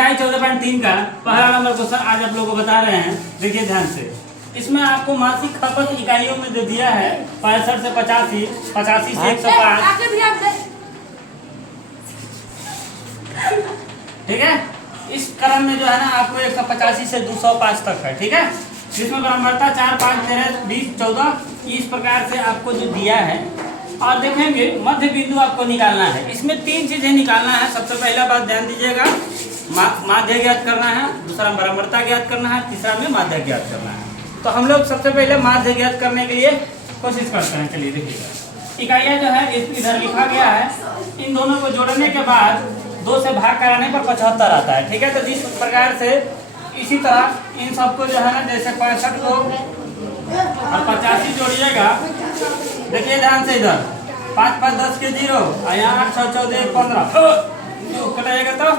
Exercise 14.3 का पहला number question आज आप लोगों को बता रहे हैं। देखिए ध्यान से, इसमें आपको मासिक खपत इकाइयों में दे दिया है 65 से 85, 85 से 105। ठीक है, इस क्रम में जो है ना आपको 185 से 205 तक है। ठीक है, जिसमें क्रमबरता 4, 5, 13, 20, 14 इस प्रकार से आपको जो दिया है। और देखेंगे मध्य बिंदु आपको निकालना है। इसमें 3 चीजें निकालना है। सबसे पहला बात ध्यान दीजिएगा, माध्य ज्ञात करना है, दूसरा बराबरता ज्ञात करना है, तीसरा में माध्य ज्ञात करना है। तो हम लोग सबसे पहले माध्य ज्ञात करने के लिए कोशिश करते हैं। चलिए देखिएगा, इकाइयाँ जो है इधर लिखा गया है। इन दोनों को जोड़ने के बाद 2 से भाग कराने पर 75 आता है। ठीक है, तो जिस प्रकार से इसी तरह इन सबको जो है ना, जैसे 65 को और 85 जोड़िएगा। देखिए ध्यान से, इधर 5, 5, 10 के 0 और यहाँ 8, 6, 14, 15 कटाइएगा तो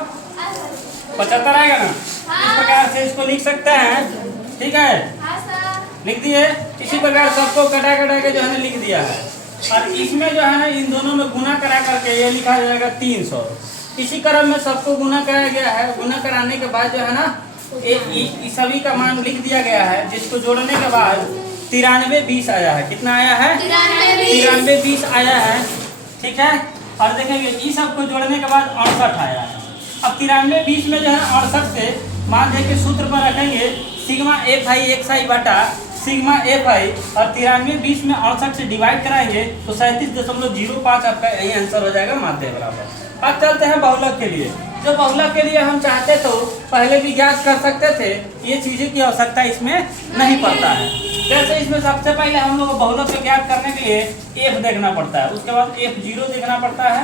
75 आएगा ना। इस प्रकार से इसको लिख सकते हैं। ठीक है, लिख दिए। इसी प्रकार सबको कटा कटा के जो है ना लिख दिया है। और इसमें जो है ना इन दोनों में गुना करा करके ये लिखा जाएगा 300। इसी क्रम में सबको गुना कराया गया है। गुना कराने के बाद जो है ना सभी का मान लिख दिया गया है, जिसको जोड़ने के बाद 93, 20 आया है। कितना आया है? 93, 20 आया है। ठीक है, और देखेंगे इस सबको जोड़ने के बाद 68 आया है। अब 93, 20 में जो है 68 से माध्य के सूत्र पर रखेंगे सिग्मा FI XI बटा सिग्मा FI, और 93, 20 में 68 से डिवाइड कराएंगे तो 37.05 आपका यही आंसर हो जाएगा माध्य बराबर। अब चलते हैं बहुलक के लिए। जो बहुलक के लिए हम चाहते तो पहले भी ज्ञात कर सकते थे, ये चीज़ों की आवश्यकता इसमें नहीं पड़ता है। जैसे इसमें सबसे पहले हम लोग बहुलक को ज्ञात करने के लिए F देखना पड़ता है, उसके बाद F0 देखना पड़ता है,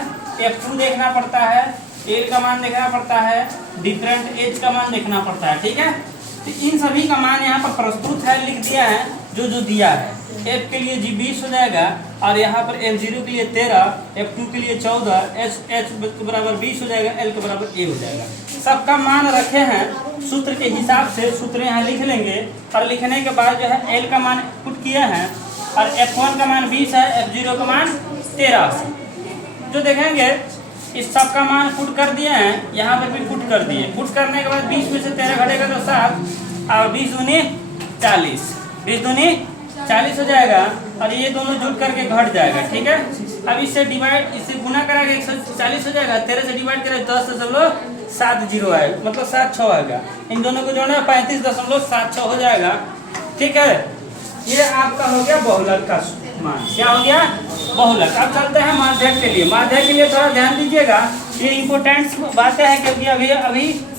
F2 देखना पड़ता है, L का मान देखना पड़ता है, डिफरेंट H का मान देखना पड़ता है। ठीक है, तो इन सभी का मान यहाँ पर प्रस्तुत है, लिख दिया है जो दिया है। F के लिए जी 20 हो जाएगा, और यहाँ पर F0 के लिए 13, F2 के लिए 14, H के बराबर 20 हो जाएगा, L के बराबर A हो जाएगा। सबका मान रखे हैं सूत्र के हिसाब से। सूत्र यहाँ लिख लेंगे, और लिखने के बाद जो है L का मान पुट किए हैं, और F1 का मान 20 है, F0 का मान 13 है। जो देखेंगे इस सब का मान पुट कर दिए हैं, यहाँ पर भी पुट कर दिए। पुट करने के बाद 20 में से 13 घटेगा तो 7, और 20 दूनी 40, 20 दूनी 40 हो जाएगा, और ये दोनों जुट करके घट जाएगा। ठीक है, अब इससे डिवाइड, इससे गुना कराएगा 140 हो जाएगा। 13 से डिवाइड करें 10.70 आएगा, मतलब 76 आएगा। इन दोनों को जोड़ना 35.76 हो जाएगा। ठीक है, ये आपका हो गया बहुलक का मान। क्या हो गया? बहुलक। अब चलते हैं माध्यक के लिए। माध्यक के लिए थोड़ा ध्यान दीजिएगा, ये इम्पोर्टेंट बातें हैं क्योंकि अभी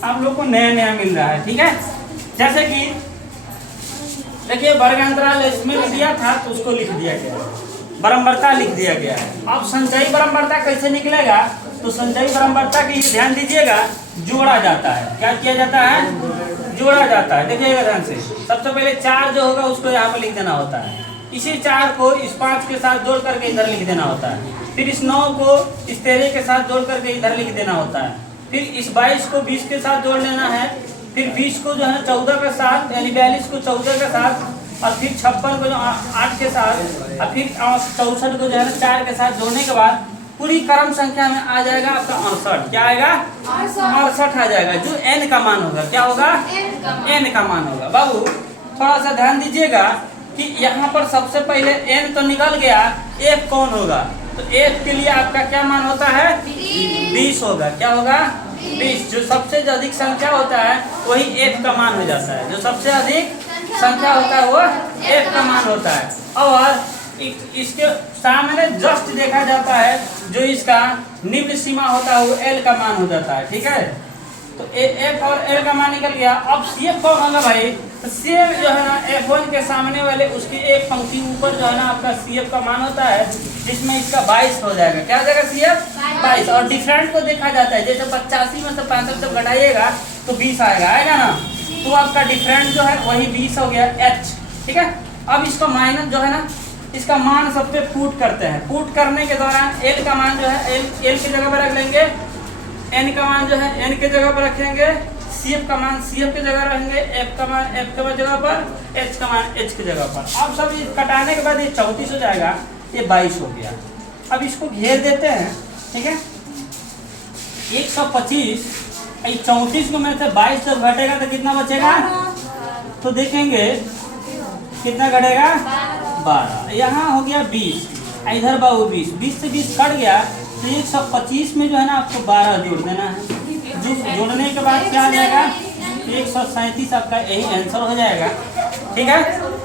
आप लोग को नया नया मिल रहा है। ठीक है, जैसे कि देखिए वर्ग अंतराल इसमें दिया था तो उसको लिख दिया गया, बराबरता लिख दिया गया है। अब संचयी बराबरता कैसे निकलेगा? तो संचयी बराबरता के लिए ध्यान दीजिएगा, जोड़ा जाता है। क्या किया जाता है? जोड़ा जाता है। देखिएगा ध्यान से, सबसे पहले 4 जो होगा उसको यहाँ पर लिख देना होता है। इसी 4 को इस 5 के साथ जोड़ करके इधर लिख देना होता है। फिर इस 9 को इस 13 के साथ जोड़ करके इधर लिख देना होता है। फिर इस 22 को 20 के साथ जोड़ लेना है। फिर 20 को जो है 14 के साथ, यानी 42 को 14 के साथ, और फिर 56 को जो 8 के साथ, और फिर 64 को जो है 4 के साथ जोड़ने के बाद पूरी क्रम संख्या में आ जाएगा आपका 68। क्या आएगा? 68 आ जाएगा, जो n का मान होगा। क्या होगा? n का मान होगा। बाबू थोड़ा सा ध्यान दीजिएगा कि यहाँ पर सबसे पहले n तो निकल गया, f कौन होगा? तो f के लिए आपका क्या मान होता है? 20 होगा। क्या होगा? 20। जो सबसे अधिक संख्या होता है वही f का मान हो जाता है। जो सबसे अधिक संख्या होता है वो f का मान होता है। और इसके सामने जस्ट देखा जाता है, जो इसका निम्न सीमा होता है वो L का मान हो जाता है। ठीक है, तो F और L का मान निकल गया। अब CF कौन होगा भाई? तो CF जो है ना F1 के सामने वाले उसकी एक पंक्ति ऊपर जो है ना आपका CF का मान होता है, जिसमें इसका 22 हो जाएगा। क्या हो जाएगा? CF 22। और डिफरेंट को देखा जाता है, जैसे 85 में से 65 जब घटाइएगा तो 20 आएगा ना, तो आपका डिफरेंट जो है वही 20 हो गया H। ठीक है, अब इसका माइनस जो है ना, इसका मान सब पे पुट करते हैं। पुट करने के दौरान L का मान जो है L की जगह पर रख लेंगे, N का मान जो है N की जगह पर रखेंगे, CF का मान CF की जगह रखेंगे, F का मान F की जगह पर, H का मान H की जगह पर। अब सब कटाने के बाद ये 34 हो जाएगा, ये 22 हो गया। अब इसको घेर देते हैं। ठीक है, 125 इस 34 को में से 22 जब घटेगा तो कितना बचेगा? तो देखेंगे कितना घटेगा? 12। यहाँ हो गया 20, इधर बाबू 20, 20 से 20 कट गया तो 125 में जो है ना आपको 12 जोड़ देना है। जोड़ने के बाद क्या आ जाएगा? 137 आपका यही आंसर हो जाएगा। ठीक है।